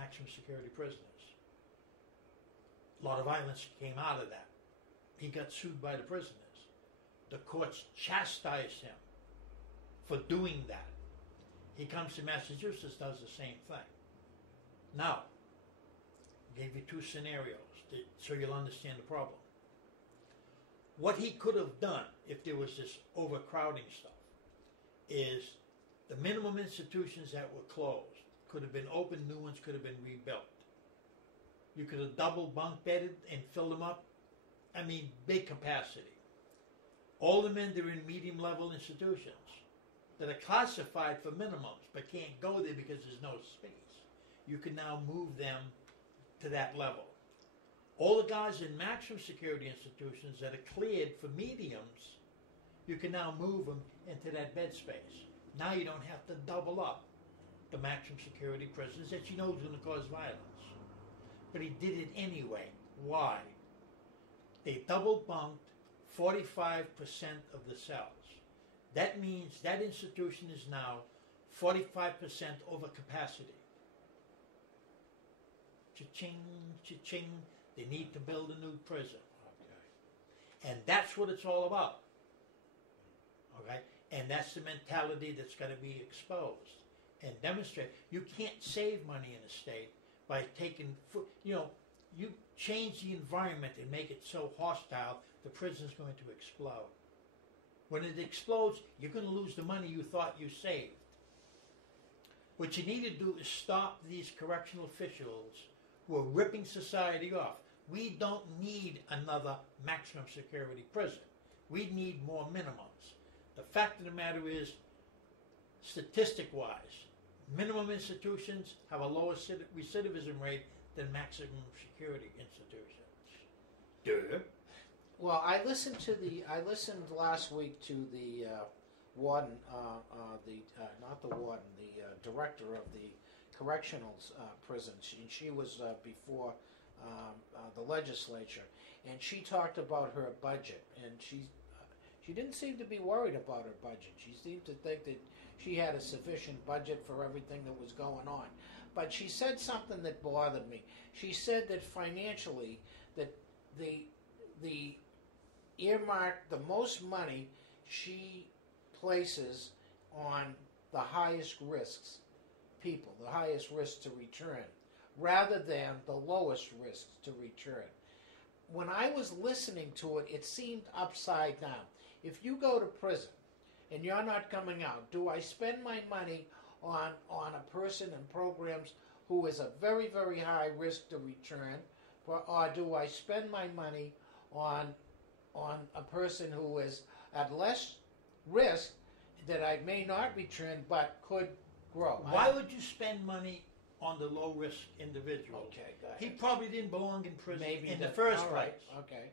maximum security prisoners. A lot of violence came out of that. He got sued by the prisoners. The courts chastised him for doing that. He comes to Massachusetts, does the same thing. Now, I gave you two scenarios so you'll understand the problem. What he could have done if there was this overcrowding stuff is the minimum institutions that were closed could have been opened, new ones could have been rebuilt. You could have double bunk bedded and filled them up. I mean, big capacity. All the men that are in medium level institutions that are classified for minimums but can't go there because there's no space, you can now move them to that level. All the guys in maximum security institutions that are cleared for mediums, you can now move them into that bed space. Now you don't have to double up the maximum security prisoners that you know is going to cause violence. But he did it anyway. Why? They double bunked 45% of the cells. That means that institution is now 45% over capacity. Cha-ching, cha-ching. They need to build a new prison. Okay. And that's what it's all about. Okay? And that's the mentality that's got to be exposed and demonstrated. You can't save money in a state by taking, you change the environment and make it so hostile, the prison's going to explode. When it explodes, you're going to lose the money you thought you saved. What you need to do is stop these correctional officials who are ripping society off. We don't need another maximum security prison. We need more minimums. The fact of the matter is, statistic-wise, minimum institutions have a lower recidivism rate than maximum security institutions. Duh. Well, I listened last week to the warden, not the warden, the director of the correctional prison. She was before the legislature, and she talked about her budget, and she didn't seem to be worried about her budget. She seemed to think that she had a sufficient budget for everything that was going on. But she said something that bothered me. She said that financially, that the earmark, the most money she places on the highest risks people, the highest risk to return, rather than the lowest risks to return. When I was listening to it, it seemed upside down. If you go to prison and you're not coming out, do I spend my money on a person in programs who is a very, very high risk to return, or do I spend my money on a person who is at less risk that I may not return but could grow? Why would you spend money on the low-risk individual? Okay, go ahead. He probably didn't belong in prison in the all first place. Right. Okay.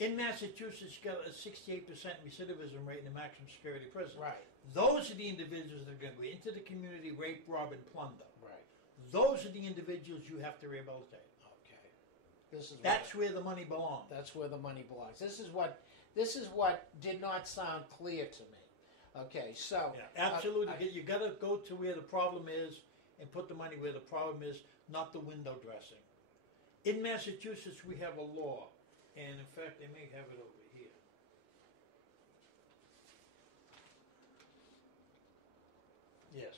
In Massachusetts, you got a 68% recidivism rate in the maximum security prison. Right. Those are the individuals that are going to go into the community, rape, rob, and plunder. Right. Those are the individuals you have to rehabilitate. Okay. That's where the money belongs. That's where the money belongs. This is what did not sound clear to me. Okay, so yeah, absolutely. You got to go to where the problem is and put the money where the problem is, not the window dressing. In Massachusetts, we have a law, and in fact, they may have it over here. Yes.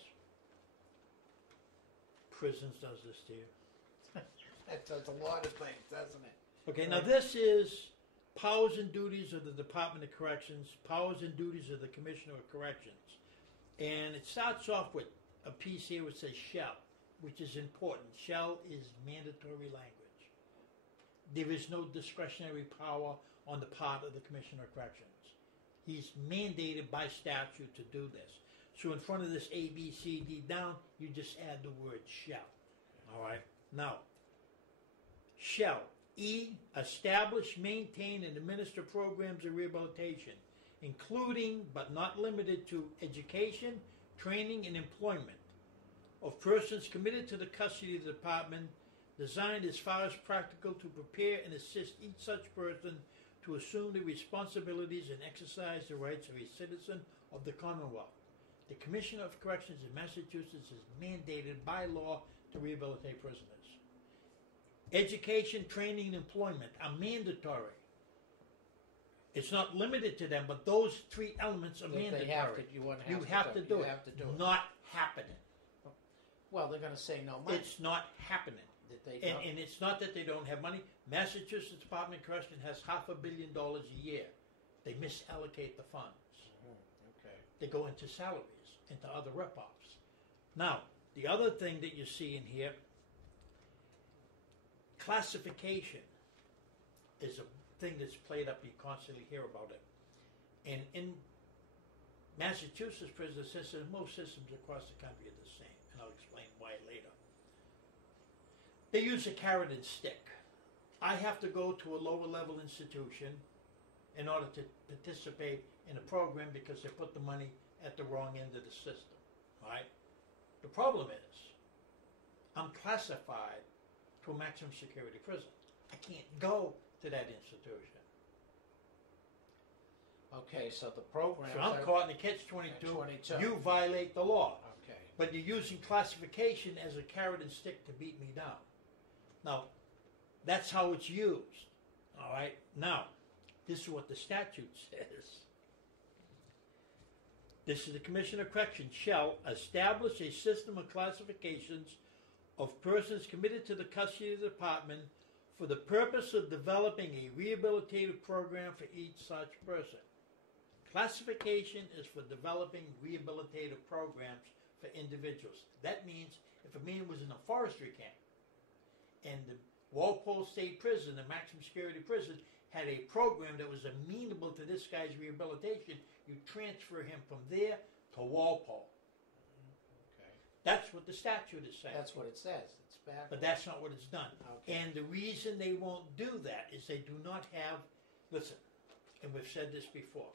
Prisons does this to you. That does a lot of things, doesn't it? Okay, now this is powers and duties of the Department of Corrections, powers and duties of the Commissioner of Corrections. And it starts off with a piece here which says shall, which is important. Shall is mandatory language. There is no discretionary power on the part of the Commissioner of Corrections. He's mandated by statute to do this. So in front of this A, B, C, D down, you just add the word shall. All right? Now, shall. E, establish, maintain, and administer programs of rehabilitation, including but not limited to education, training, and employment of persons committed to the custody of the department, designed as far as practical to prepare and assist each such person to assume the responsibilities and exercise the rights of a citizen of the Commonwealth. The Commissioner of Corrections in Massachusetts is mandated by law to rehabilitate prisoners. Education, training, and employment are mandatory. It's not limited to them, but those three elements are mandatory. They have to, you have to do you it. have to do it. Not happening. Well, they're going to say no money. It's not happening. That they don't. And it's not that they don't have money. Massachusetts Department of Correction has $500 million a year. They misallocate the funds. Okay. They go into salaries, into other rip-offs. Now, the other thing that you see in here, classification is a thing that's played up. You constantly hear about it. And in Massachusetts prison system, most systems across the country are the same, and I'll explain why later. They use a carrot and stick. I have to go to a lower level institution in order to participate in a program because they put the money at the wrong end of the system. All right? The problem is, I'm classified to a maximum security prison. I can't go to that institution. Okay, so the program. So I'm caught in the catch-22. 22. You violate the law. Okay. But you're using classification as a carrot and stick to beat me down. Now, that's how it's used. All right? Now, this is what the statute says. This is the Commissioner of Corrections shall establish a system of classifications of persons committed to the custody of the department for the purpose of developing a rehabilitative program for each such person. Classification is for developing rehabilitative programs for individuals. That means if a man was in a forestry camp and the Walpole State Prison, the maximum security prison, had a program that was amenable to this guy's rehabilitation, you transfer him from there to Walpole. Okay. That's what the statute is saying. That's what it says. It's bad. But that's not what it's done. Okay. And the reason they won't do that is they do not have, listen, and we've said this before,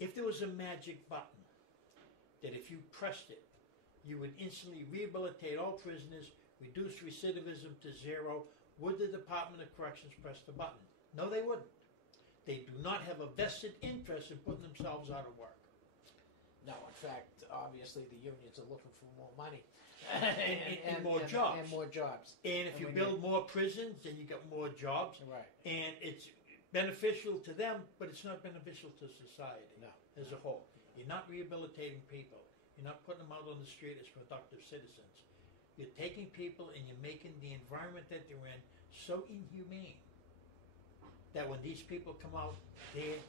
if there was a magic button that if you pressed it, you would instantly rehabilitate all prisoners, reduce recidivism to zero, would the Department of Corrections press the button? No, they wouldn't. They do not have a vested interest in putting themselves out of work. No, in fact, obviously the unions are looking for more money. and more jobs. And more jobs. And if you build more prisons, then you get more jobs. Right. And it's beneficial to them, but it's not beneficial to society as a whole. You're not rehabilitating people. You're not putting them out on the street as productive citizens. You're taking people and you're making the environment that they're in so inhumane that when these people come out, they're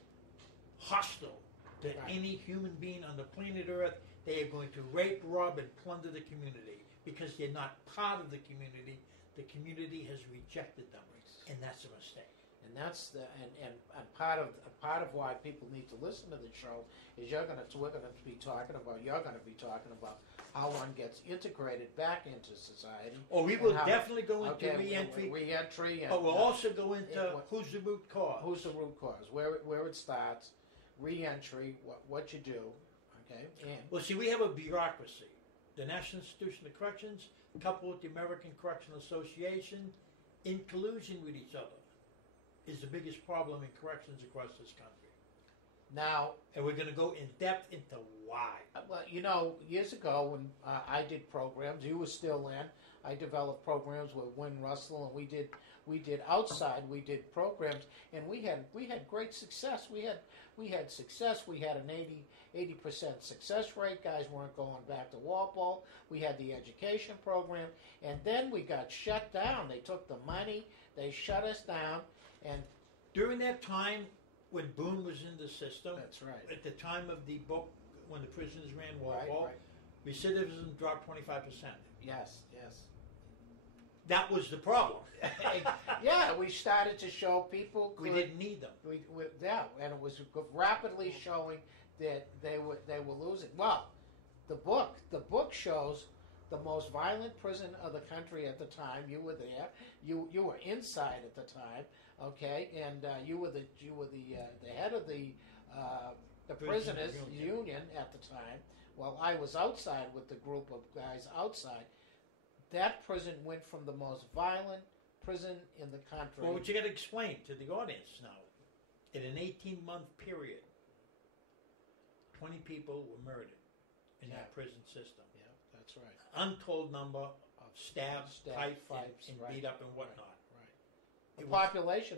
hostile to any human being on the planet Earth. They are going to rape, rob, and plunder the community because they're not part of the community. The community has rejected them, and that's a mistake. And that's the and part of why people need to listen to the show is you're going to be talking about how one gets integrated back into society. Oh, we will definitely go into reentry. Reentry. Oh, we'll also go into who's the root cause. Who's the root cause? Where it starts. Reentry. What you do. Okay. And well, see, we have a bureaucracy. The National Institution of Corrections, coupled with the American Correctional Association, in collusion with each other, is the biggest problem in corrections across this country. Now, and we're going to go in depth into why. Well, you know, years ago when I did programs, you were still in. I developed programs with Wynn Russell, and we did programs, and we had great success. We had success. We had an 80% success rate. Guys weren't going back to Walpole. We had the education program, and then we got shut down. They took the money. They shut us down, and during that time, when Boone was in the system, that's right. At the time of the book, when the prisoners ran Walpole, recidivism dropped 25%. Yes. That was the problem. Yeah, we started to show people we didn't need them. And it was rapidly showing that they were losing. Well, the book shows the most violent prison of the country at the time. You were there. You were inside at the time. Okay, and you were the head of the prisoners union at the time. While I was outside with the group of guys outside. That prison went from the most violent prison in the country. Well, what you got to explain to the audience now, in an 18-month period, 20 people were murdered in that prison system. Yeah, that's right. Untold number stabbed, Stabbed, fight, fights, and right. beat up and whatnot. Right. It A was- population